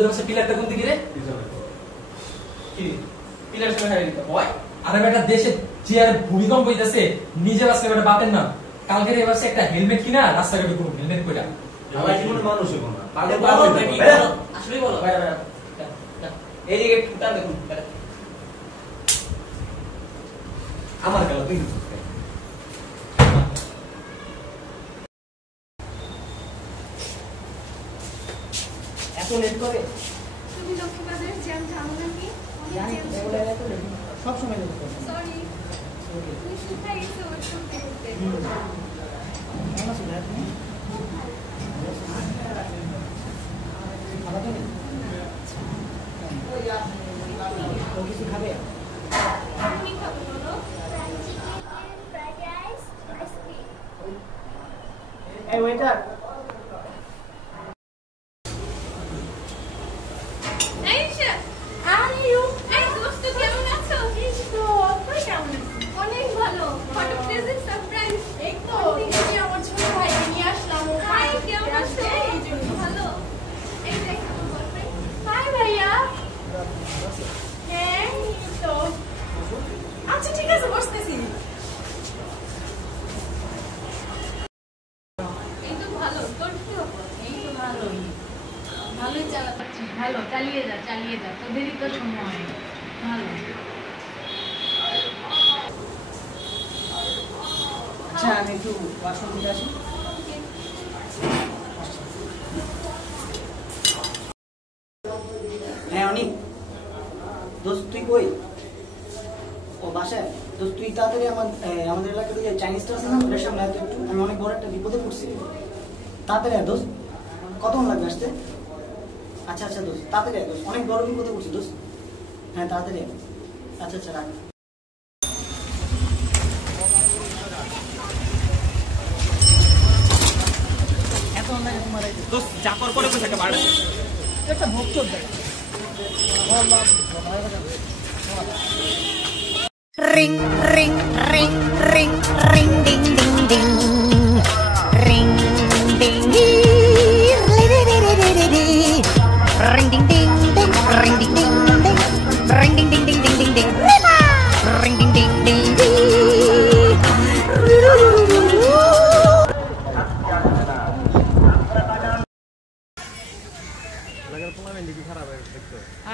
তোদের বাসা পিলারটা কোন দিকে রে? কি পিলার সঙ্গে হারিয়ে দিতে হয়? আরে বেটা দেশে চেয়ার ভূমিকম্প হইতাছে, নিজে বাসে বেটা বাপের নাম। কালকে এই বাসে একটা হেলমেট কিনা রাস্তাঘাটে ঘুরুন, হেলমেট কইরা। আমার জীবনে মানুষ হইব না। আরে বলো নাকি? আসলে বলো ভাই ভাই। এই দিকে ফুটা দেখুন। আমার গেল তুই এত লেট করে তুমি লক্ষ্মীবাজারের জ্যাম জানো নাকি? জানি রেগুলার এত লেট সব সময় লেট করে। সরি তুমি কোথায় এসে ওয়েট করতে করতে কেমন আছো ভাই তুমি? খাবার দাও ও কিছু খাবে? তুমি খাবে বলো? Fried rice ice cream. এই ওয়েটার এই শা আর ইউ এই দোস্ত কেমন আছো? এই তো তুই কেমন আছিস? অনেক ভালো। ফটো প্রেজেন্ট সারপ্রাইজ এই তো দিদি আমার ছোট ভাইকে নিয়ে আসলাম। হাই কেমন আছো? এই জন্য ভালো। এই দেখ আমার বয়ফ্রেন্ড। হাই ভাইয়া। হ্যাঁ এই তো আচ্ছা ঠিক আছে বসতেছি। এই তো ভালো তোর কি খবর? এই তো ভালোই ভালোই চালাচ্ছি ভালো চালিয়ে যা তোদেরই তো সময় ভালো আচ্ছা আমি একটু ওয়াশরুম থেকে আসি। হ্যাঁ অনিক দোস্ত তুই কই? ও বাসায়। দোস্ত তুই তাড়াতাড়ি আমাদের এলাকাতে যে চাইনিজটা আছে না ওটার সামনে আয় তো একটু, আমি অনেক বড় একটা বিপদে পড়ছি। তাড়াতাড়ি আয় দোস্ত। কতক্ষণ লাগবে আসতে? আচ্ছা আচ্ছা দোস্ত তাড়াতাড়ি আয় দোস্ত, অনেক বড় বিপদে পড়ছি দোস্ত। হ্যাঁ তাড়াতাড়ি আয়। আচ্ছা আচ্ছা রাখ। এত অনলাইনে তোমার এই দোস্ত চাকর করে বসে একটা বাড়া একটা ভোগ দেয়। Ring, ring, ring, ring, ring, ding, ding, ding. Ring, ding, ding, ring, ding, ding, ding, ring, ding, ding, ding, ring, ding, ding, ding, ding, ding, ding, ring, ding, ding, ding, ding.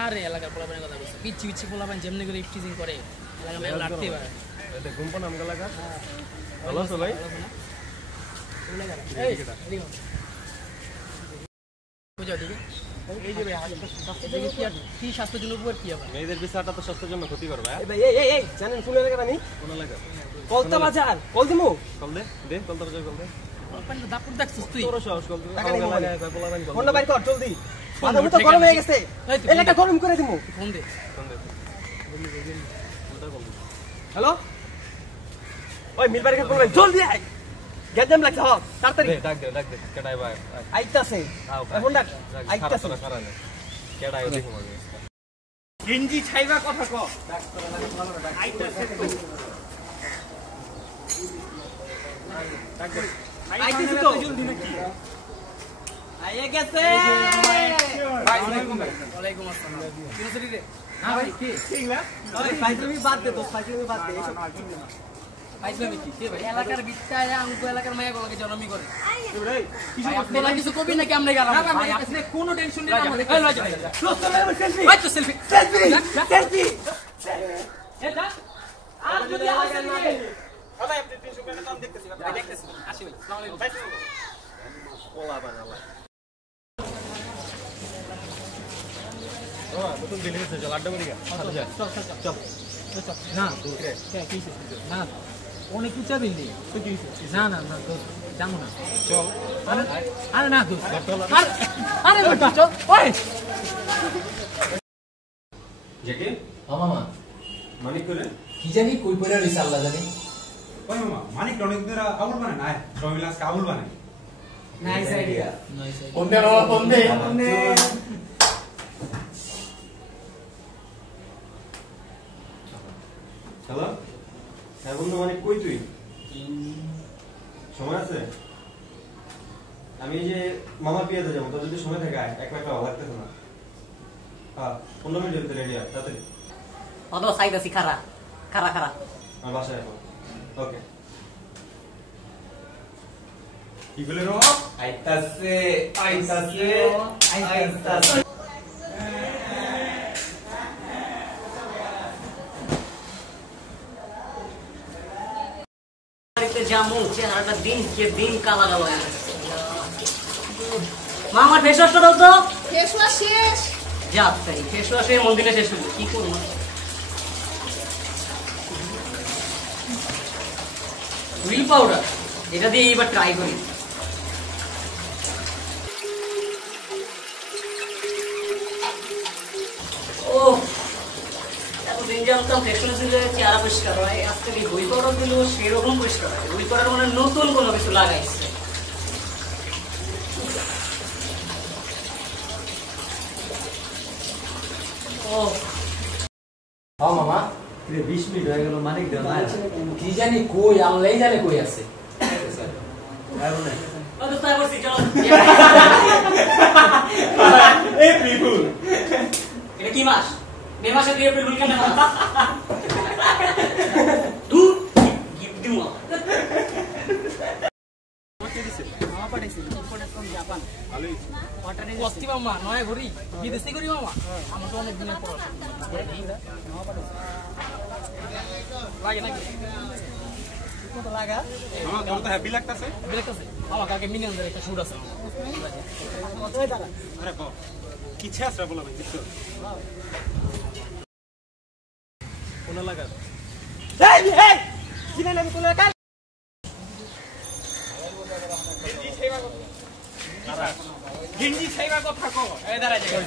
আরে এলাকার পোলাপানের কথা বলছি, পিচ্ছি পিচ্ছি পোলাপান যেমনি করে eve teasing করে এলাকা মেয়ে লাগতেই পারে। এটা গুম্পন আমগা লাগা ভালো আছো ভাই? এই এদিকে বুঝাও ঠিক আছে। এই যে ভাই এটা কি স্বাস্থ্যের জন্য উপকার কি আবার? মেয়েদের বিচারটা তো স্বাস্থ্যের জন্য ক্ষতিকর ভাই। ভাই এই জানেন কোন এলাকার আমি? কোন লাগা? কলতা বাজার। কল দিমু? কল দে কলতা বাজার কল দে। পোলাপানের দাপুর দেখছিস তুই? তোর সাহস কল দে। টাকা নিবো লাগা কয় পোলা বানি কল। ফোনটা বাইর কর জলদি। মাথা তো গরম হয়ে গেছে। এলাকা গরম করে দিমু। ফোন দে। ফোন দে। ওটা কল দে। হ্যালো ওই মিলবাড়ি কোন জলদি আয়। গেজাম লাগছে হ তাড়াতাড়ি। ডাক দে কেডাই ভাই। আইতাছে ফোন ডাক আইতাছে কারণে কেডাই দেখো আমি। গেঞ্জি ছাইবা কথা ক। আইতাছে তো জলদি নাকি? আইয়া গেছে ভাই। ওয়ালাইকুম আসসালাম। কি হচ্ছে রে? না ভাই কি? ঠিক না ওই ফাইজলামি বাদ দে তো ফাইজলামি বাদ দে। আইছলামি কি? কে ভাই? এলাকার বিচ্ছায় আমগো এলাকার মায়া গুলোকে জনমি করে। রে ভাই আপনারা কিছু কবি নাকি আমরা গেলাম? ভাই আপনি কোনো টেনশন নেই আমাদের। এই লয় যা। দোস্ত সেলফি ভাই তো সেলফি। সেলফি এটা আর যদি আসেন না ভাই আপনি 300 টাকা দাম দেখতেছি ভাই দেখতেছি। আসি ভাই। আসসালামু আলাইকুম। পোলা বানালা। ও নতুন দিল্লি থেকে চল আড্ডা মারি গা। চল না কি না অনেক উঁচা বিল্ডিং তুই কি না না না তো জানো না চল। আরে না তো আরে চল ওই জেকে মামা মানিক করে কি জানি কই পড়ে রইছে আল্লাহ জানে। ওই মামা মানিক অনেক দিন আবুল বানায় না সবাই মিলে আজকে আবুল বানায়। নাইস আইডিয়া ফোন দে বাবা ফোন দে। হ্যালো হ্যাঁ বন্ধু মানিক কই তুই? সময় আছে? আমি এই যে মামার বিয়েতে যাবো, তোর যদি সময় থাকে এক লাখ টাকা লাগতেছে না। 15 মিনিটের ভিতরে রেডি হয় তাড়াতাড়ি অত সাইদাসি খারা খারা খারা আমার বাসায় এখন ওকে কি বলে রো আইতাছে আইতাছে আইতাছে যেমন চেহারাটা দিনকে দিন কালা কালো হয়ে যাচ্ছে। মা আমার ফেস ওয়াশটা দাও তো। ফেস ওয়াশ শেষ। যা তাই ফেস ওয়াশে মন দিনে শেষ হলো কি করব হুইল পাউডার এটা দিয়ে এবার ট্রাই করি ও এতদিন জানতাম ফেস ওয়াশ দিলে চেহারা পরিষ্কার হয় আজকে হুইল পাউডার দিলেও সেরকম পরিষ্কার হয় হুইল পাউডার মানে নতুন কোনো কিছু লাগাইছে ও হ্যাঁ মামা 20 মিনিট হয়ে গেল মানিক দেও না কি জানি কই আল্লাহ জানে কই আছে আরো না ও তো তাই বলছি চলো এই পিপুল এটা কি মাস মে মাসে দিয়ে এপ্রিল কেন না দূর গিফট দিও মামা পাঠাইছি ইম্পোর্টেড ফ্রম জাপান ভালোই কস্তি মামা নয় ঘড়ি বিদেশি করি মামা আমার তো অনেক দিনের পর লাগে নাকি কত লাগা আমার তোর তো হ্যাপি লাগতাছে দেখতেছে মামা কালকে মিনিয়ানদের একটা শুট আছে কতই টাকা আরে বাহ কি ছেছরা বলা ভাই কিছু কোন লাগা গিঞ্জি খাইবা কথা কো এই দাঁড়া যায়